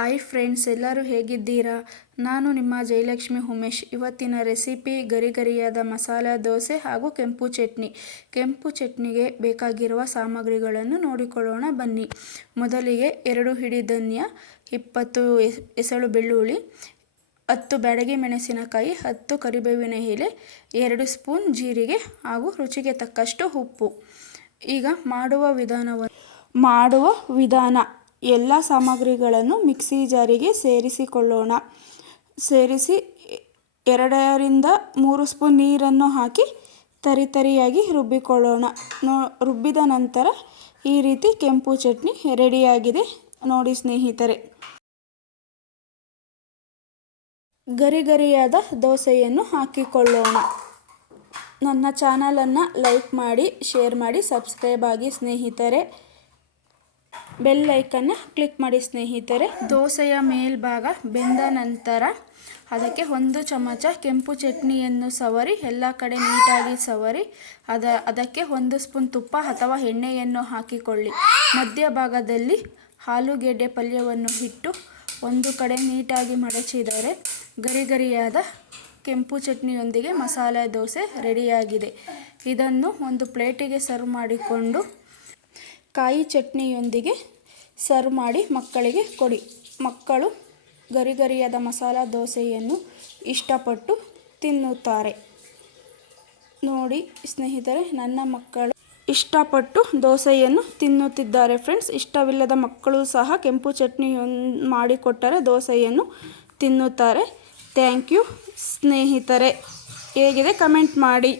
Hi friends, ಎಲ್ಲರೂ ಹೇಗಿದ್ದೀರಾ? ನಾನು ನಿಮ್ಮ ಜಯಲಕ್ಷ್ಮಿ ಉಮೇಶ್. ಇವತ್ತಿನ ರೆಸಿಪಿ ಗರಿ ಗರಿಯಾದ ಮಸಾಲೆ ದೋಸೆ ಹಾಗೂ ಕೆಂಪು ಚಟ್ನಿ. ಕೆಂಪು ಚಟ್ನಿಗೆ ಬೇಕಾಗಿರುವ ಸಾಮಗ್ರಿಗಳನ್ನು ನೋಡಿಕೊಳ್ಳೋಣ. ಬನ್ನಿ. ಮೊದಲಿಗೆ ಎರಡು ಹಿಡಿ ಧನ್ಯ, ಇಪ್ಪತ್ತು ಎಸ್- ಎಸಳು ಬೆಳ್ಳುಳ್ಳಿ, ಹತ್ತು ಬ್ಯಾಡಗಿ ಮೆಣಸಿನಕಾಯಿ, ಹತ್ತು ಕರಿಬೇವಿನ ಎಲೆ, ಎರಡು ಸ್ಪೂನ್ ಜೀರಿಗೆ ಹಾಗೂ ರುಚಿಗೆ ತಕ್ಕಷ್ಟು ಉಪ್ಪು. ಈಗ ಮಾಡುವ ವಿಧಾನವನ್ನು, ಮಾಡುವ ವಿಧಾನ. ಎಲ್ಲ ಸಾಮಗ್ರಿಗಳನ್ನು ಮಿಕ್ಸಿ ಜಾರಿಗೆ ಸೇರಿಸಿಕೊಳ್ಳೋಣ. ಸೇರಿಸಿ ಎರಡರಿಂದ ಮೂರು ಸ್ಪೂನ್ ನೀರನ್ನು ಹಾಕಿ ತರಿತರಿಯಾಗಿ ರುಬ್ಬಿಕೊಳ್ಳೋಣ. ನೋ, ರುಬ್ಬಿದ ನಂತರ ಈ ರೀತಿ ಕೆಂಪು ಚಟ್ನಿ ರೆಡಿಯಾಗಿದೆ. ನೋಡಿ ಸ್ನೇಹಿತರೆ. ಗರಿ ಗರಿಯಾದ ದೋಸೆಯನ್ನು ಹಾಕಿಕೊಳ್ಳೋಣ. ನನ್ನ ಚಾನಲನ್ನು ಲೈಕ್ ಮಾಡಿ, ಶೇರ್ ಮಾಡಿ, ಸಬ್ಸ್ಕ್ರೈಬ್ ಆಗಿ ಸ್ನೇಹಿತರೆ. ಬೆಲ್ ಐಕನ್ನ ಕ್ಲಿಕ್ ಮಾಡಿ ಸ್ನೇಹಿತರೆ. ದೋಸೆಯ ಮೇಲ್ಭಾಗ ಬೆಂದ ನಂತರ ಅದಕ್ಕೆ ಒಂದು ಚಮಚ ಕೆಂಪು ಚಟ್ನಿಯನ್ನು ಸವರಿ, ಎಲ್ಲ ಕಡೆ ನೀಟಾಗಿ ಸವರಿ, ಅದ, ಅದಕ್ಕೆ ಒಂದು ಸ್ಪೂನ್ ತುಪ್ಪ ಅಥವಾ ಎಣ್ಣೆಯನ್ನು ಹಾಕಿಕೊಳ್ಳಿ. ಮಧ್ಯಭಾಗದಲ್ಲಿ ಆಲೂಗೆಡ್ಡೆ ಪಲ್ಯವನ್ನು ಇಟ್ಟು ಒಂದು ಕಡೆ ನೀಟಾಗಿ ಮಡಚಿದರೆ ಗರಿ ಗರಿಯಾದ ಕೆಂಪು ಚಟ್ನಿಯೊಂದಿಗೆ ಮಸಾಲೆ ದೋಸೆ ರೆಡಿಯಾಗಿದೆ. ಇದನ್ನು ಒಂದು ಪ್ಲೇಟಿಗೆ ಸರ್ವ್ ಮಾಡಿಕೊಂಡು ಕಾಯಿ ಚಟ್ನಿಯೊಂದಿಗೆ ಸರ್ವ್ ಮಾಡಿ ಮಕ್ಕಳಿಗೆ ಕೊಡಿ. ಮಕ್ಕಳು ಗರಿ ಗರಿಯಾದ ಮಸಾಲ ದೋಸೆಯನ್ನು ಇಷ್ಟಪಟ್ಟು ತಿನ್ನುತ್ತಾರೆ. ನೋಡಿ ಸ್ನೇಹಿತರೆ, ನನ್ನ ಮಕ್ಕಳು ಇಷ್ಟಪಟ್ಟು ದೋಸೆಯನ್ನು ತಿನ್ನುತ್ತಿದ್ದಾರೆ. ಫ್ರೆಂಡ್ಸ್ ಇಷ್ಟವಿಲ್ಲದ ಮಕ್ಕಳು ಸಹ ಕೆಂಪು ಚಟ್ನಿ ಮಾಡಿಕೊಟ್ಟರೆ ದೋಸೆಯನ್ನು ತಿನ್ನುತ್ತಾರೆ. ಥ್ಯಾಂಕ್ ಯು ಸ್ನೇಹಿತರೆ. ಹೇಗಿದೆ? ಕಮೆಂಟ್ ಮಾಡಿ.